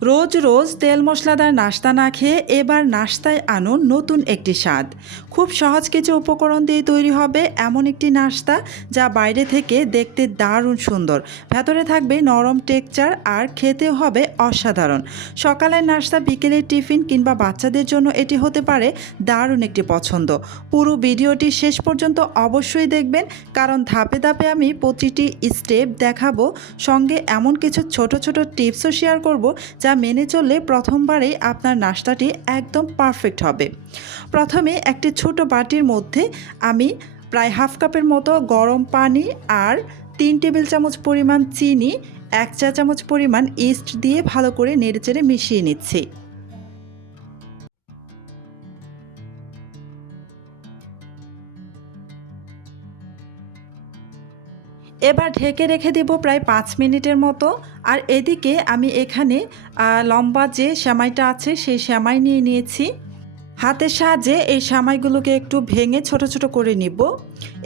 রোজ রোজ তেল মশলাদার নাস্তা না খেয়ে এবার নাস্তায় আনুন নতুন একটি স্বাদ। খুব সহজ কিছু উপকরণ দিয়ে তৈরি হবে এমন একটি নাস্তা যা বাইরে থেকে দেখতে দারুণ সুন্দর, ভেতরে থাকবে নরম টেক্সচার আর খেতেও হবে অসাধারণ। সকালের নাস্তা, বিকেলের টিফিন কিংবা বাচ্চাদের জন্য এটি হতে পারে দারুণ একটি পছন্দ। পুরো ভিডিওটি শেষ পর্যন্ত অবশ্যই দেখবেন, কারণ ধাপে ধাপে আমি প্রতিটি স্টেপ দেখাবো, সঙ্গে এমন কিছু ছোট ছোট টিপসও শেয়ার করব যা মেনে চললে প্রথমবারেই আপনার নাস্তাটি একদম পারফেক্ট হবে। প্রথমে একটি ছোট বাটির মধ্যে আমি প্রায় হাফ কাপের মতো গরম পানি আর 3 টেবিল চামচ পরিমাণ চিনি, 1 চা চামচ পরিমাণ ইস্ট দিয়ে ভালো করে নেড়েচেড়ে মিশিয়ে নিচ্ছি। এবার ঢেকে রেখে দেব প্রায় 5 মিনিটের মতো। আর এদিকে আমি এখানে লম্বা যে সেমাইটা আছে সেই সেমাই নিয়ে নিয়েছি। হাতের সাহায্যে এই সেমাইগুলোকে একটু ভেঙে ছোট ছোট করে নিব।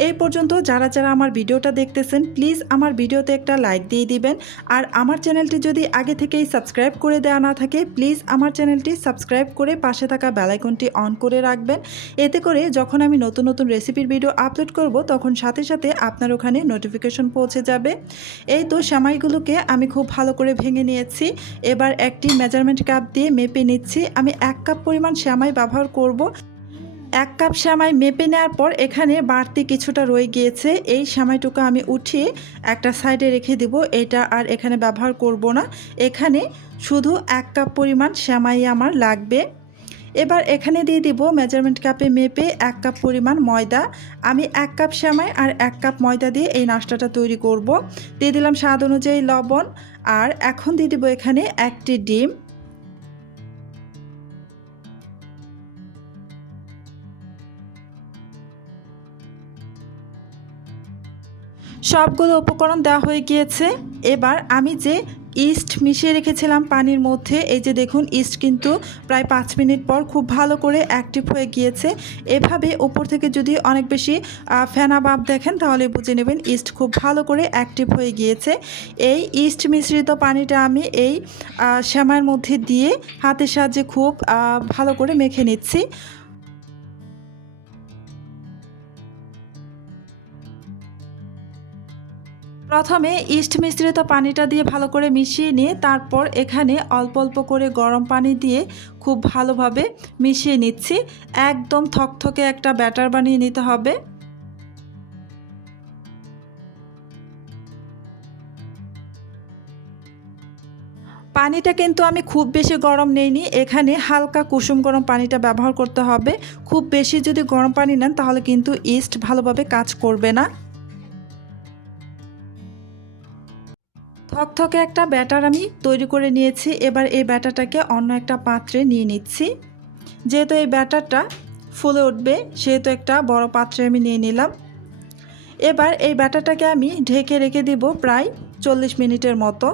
এই পর্যন্ত যারা যারা আমার ভিডিওটা দেখতেছেন, প্লিজ আমার ভিডিওতে একটা লাইক দিয়ে দিবেন। আর আমার চ্যানেলটি যদি আগে থেকেই সাবস্ক্রাইব করে দেওয়া না থাকে, প্লিজ আমার চ্যানেলটি সাবস্ক্রাইব করে পাশে থাকা বেল আইকনটি অন করে রাখবেন। এতে করে যখন আমি নতুন নতুন রেসিপির ভিডিও আপলোড করব, তখন সাথে সাথে আপনার ওখানে নোটিফিকেশন পৌঁছে যাবে। এই তো সেমাইগুলোকে আমি খুব ভালো করে ভেঙে নিয়েছি। এবার একটি মেজারমেন্ট কাপ দিয়ে মেপে নিচ্ছি। আমি 1 কাপ পরিমাণ সেমাই ব্যবহার করব। 1 কাপ সেমাই মেপে নেওয়ার পর এখানে বাড়তি কিছুটা রয়ে গিয়েছে। এই সেমাইটুকু আমি উঠিয়ে একটা সাইডে রেখে দিব। এটা আর এখানে ব্যবহার করব না। এখানে শুধু 1 কাপ পরিমাণ সেমাই আমার লাগবে। এবার এখানে দিয়ে দিব মেজারমেন্ট কাপে মেপে 1 কাপ পরিমাণ ময়দা। আমি 1 কাপ সেমাই আর 1 কাপ ময়দা দিয়ে এই নাস্তাটা তৈরি করব। দিয়ে দিলাম স্বাদ অনুযায়ী লবণ। আর এখন দিয়ে দিব এখানে 1টি ডিম। সবগুলো উপকরণ দেওয়া হয়ে গিয়েছে। এবার আমি যে ইস্ট মিশিয়ে রেখেছিলাম পানির মধ্যে, এই যে দেখুন, ইস্ট কিন্তু প্রায় 5 মিনিট পর খুব ভালো করে অ্যাক্টিভ হয়ে গিয়েছে। এভাবে উপর থেকে যদি অনেক বেশি ফেনা ভাব দেখেন, তাহলে বুঝে নেবেন ইস্ট খুব ভালো করে অ্যাক্টিভ হয়ে গিয়েছে। এই ইস্ট মিশ্রিত পানিটা আমি এই সেমাইয়ের মধ্যে দিয়ে হাতের সাহায্যে খুব ভালো করে মেখে নিচ্ছি। প্রথমে ইস্ট মিশ্রিত পানিটা দিয়ে ভালো করে মিশিয়ে নিয়ে তারপর এখানে অল্প অল্প করে গরম পানি দিয়ে খুব ভালোভাবে মিশিয়ে নিচ্ছি। একদম থকথকে একটা ব্যাটার বানিয়ে নিতে হবে। পানিটা কিন্তু আমি খুব বেশি গরম নেইনি, এখানে হালকা কুসুম গরম পানিটা ব্যবহার করতে হবে। খুব বেশি যদি গরম পানি নেন তাহলে কিন্তু ইস্ট ভালোভাবে কাজ করবে না। থকথকে একটা ব্যাটার আমি তৈরি করে নিয়েছি। এবার এই ব্যাটারটাকে অন্য একটা পাত্রে নিয়ে নিচ্ছি। যেহেতু এই ব্যাটারটা ফুলে উঠবে, সেহেতু একটা বড় পাত্রে আমি নিয়ে নিলাম। এবার এই ব্যাটারটাকে আমি ঢেকে রেখে দিব প্রায় 40 মিনিটের মতো।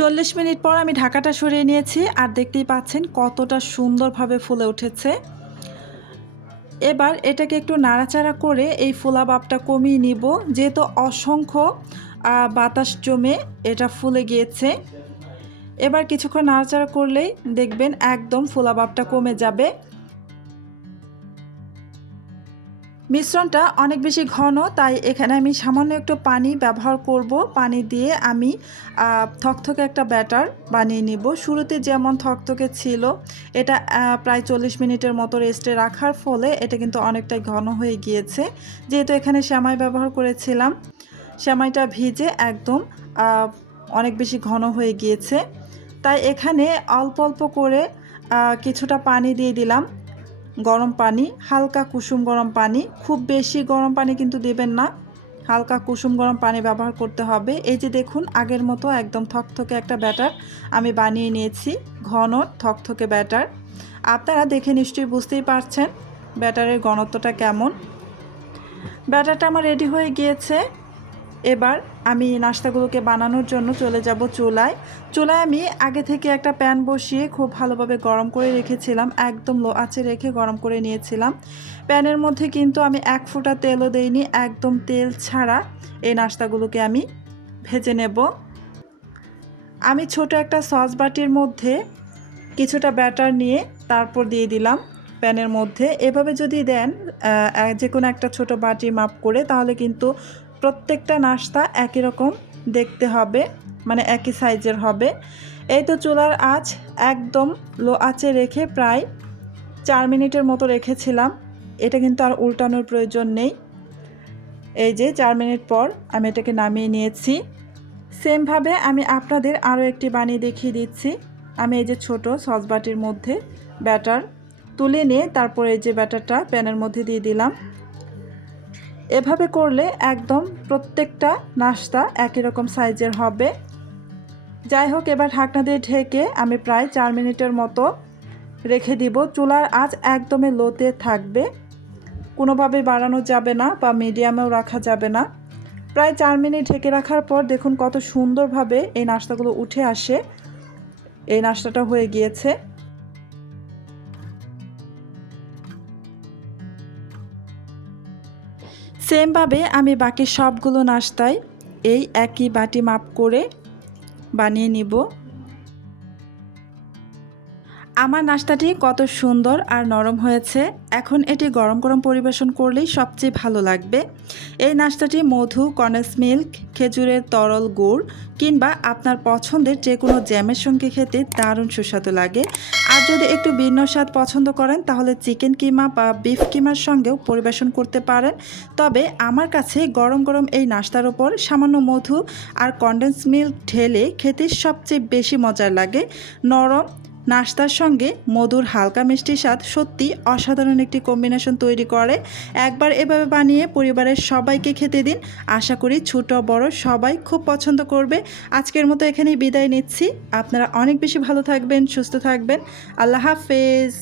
চল্লিশ মিনিট পর আমি ঢাকাটা সরিয়ে নিয়েছি, আর দেখতেই পাচ্ছেন কতটা সুন্দরভাবে ফুলে উঠেছে। এবার এটাকে একটু নাড়াচাড়া করে এই ফোলা ভাবটা কমিয়ে নিব, যেহেতু অসংখ্য বাতাস জমে এটা ফুলে গিয়েছে। এবার কিছুক্ষণ নাড়াচাড়া করলেই দেখবেন একদম ফোলা ভাবটা কমে যাবে। মিশ্রণটা অনেক বেশি ঘন, তাই এখানে আমি সামান্য একটু পানি ব্যবহার করব। পানি দিয়ে আমি থকথকে একটা ব্যাটার বানিয়ে নিব। শুরুতে যেমন থকথকে ছিল, এটা প্রায় 40 মিনিটের মতো রেস্টে রাখার ফলে এটা কিন্তু অনেকটাই ঘন হয়ে গিয়েছে। যেহেতু এখানে সেমাই ব্যবহার করেছিলাম, সেমাইটা ভিজে একদম অনেক বেশি ঘন হয়ে গিয়েছে। তাই এখানে অল্প অল্প করে কিছুটা পানি দিয়ে দিলাম, গরম পানি, হালকা কুসুম গরম পানি। খুব বেশি গরম পানি কিন্তু দেবেন না, হালকা কুসুম গরম পানি ব্যবহার করতে হবে। এই যে দেখুন, আগের মতো একদম থকথকে একটা ব্যাটার আমি বানিয়ে নিয়েছি, ঘন থকথকে ব্যাটার। আপনারা দেখে নিশ্চয়ই বুঝতেই পারছেন ব্যাটারের ঘনত্বটা কেমন। ব্যাটারটা আমার রেডি হয়ে গিয়েছে। এবার আমি নাস্তাগুলোকে বানানোর জন্য চলে যাব চুলায়। চুলায় আমি আগে থেকে একটা প্যান বসিয়ে খুব ভালোভাবে গরম করে রেখেছিলাম, একদম লো আঁচে রেখে গরম করে নিয়েছিলাম। প্যানের মধ্যে কিন্তু আমি এক ফোঁটা তেলও দেইনি, একদম তেল ছাড়া এই নাস্তাগুলোকে আমি ভেজে নেব। আমি ছোট একটা সস বাটির মধ্যে কিছুটা ব্যাটার নিয়ে তারপর দিয়ে দিলাম প্যানের মধ্যে। এভাবে যদি দেন যে কোনো একটা ছোট বাটি মাপ করে, তাহলে কিন্তু প্রত্যেকটা নাস্তা একই রকম দেখতে হবে, মানে একই সাইজের হবে। এই তো চুলার আঁচ একদম লো আঁচে রেখে প্রায় 4 মিনিটের মতো রেখেছিলাম। এটা কিন্তু আর উল্টানোর প্রয়োজন নেই। এই যে 4 মিনিট পর আমি এটাকে নামিয়ে নিয়েছি। সেমভাবে আমি আপনাদের আরও একটি বানিয়ে দেখিয়ে দিচ্ছি। আমি এই যে ছোট সস বাটির মধ্যে ব্যাটার তুলে নিয়ে তারপরে এই যে ব্যাটারটা প্যানের মধ্যে দিয়ে দিলাম। এভাবে করলে একদম প্রত্যেকটা নাস্তা একই রকম সাইজের হবে। যাই হোক, এবার ঢাকনা দিয়ে ঢেকে আমি প্রায় 4 মিনিটের মতো রেখে দিব। চুলার আঁচ একদমই লোতে থাকবে, কোনোভাবে বাড়ানো যাবে না বা মিডিয়ামেও রাখা যাবে না। প্রায় 4 মিনিট ঢেকে রাখার পর দেখুন কত সুন্দরভাবে এই নাস্তাগুলো উঠে আসে। এই নাস্তাটা হয়ে গিয়েছে। সেমভাবে আমি বাকি সবগুলো নাস্তায় এই একই বাটি মাপ করে বানিয়ে নিব। আমার নাস্তাটি কত সুন্দর আর নরম হয়েছে। এখন এটি গরম গরম পরিবেশন করলেই সবচেয়ে ভালো লাগবে। এই নাস্তাটি মধু, কন্ডেন্স মিল্ক, খেজুরের তরল গুড় কিংবা আপনার পছন্দের যে কোনো জ্যামের সঙ্গে খেতে দারুণ সুস্বাদু লাগে। আর যদি একটু ভিন্ন স্বাদ পছন্দ করেন তাহলে চিকেন কিমা বা বিফ কিমার সঙ্গেও পরিবেশন করতে পারেন। তবে আমার কাছে গরম গরম এই নাস্তার ওপর সামান্য মধু আর কন্ডেন্স মিল্ক ঢেলে খেতে সবচেয়ে বেশি মজার লাগে। নরম নাস্তার সঙ্গে মধুর হালকা মিষ্টি স্বাদ সত্যি অসাধারণ একটি কম্বিনেশন তৈরি করে। একবার এভাবে বানিয়ে পরিবারের সবাইকে খেতে দিন, আশা করি ছোট বড় সবাই খুব পছন্দ করবে। আজকের মতো এখানেই বিদায় নিচ্ছি। আপনারা অনেক বেশি ভালো থাকবেন, সুস্থ থাকবেন। আল্লাহ হাফেজ।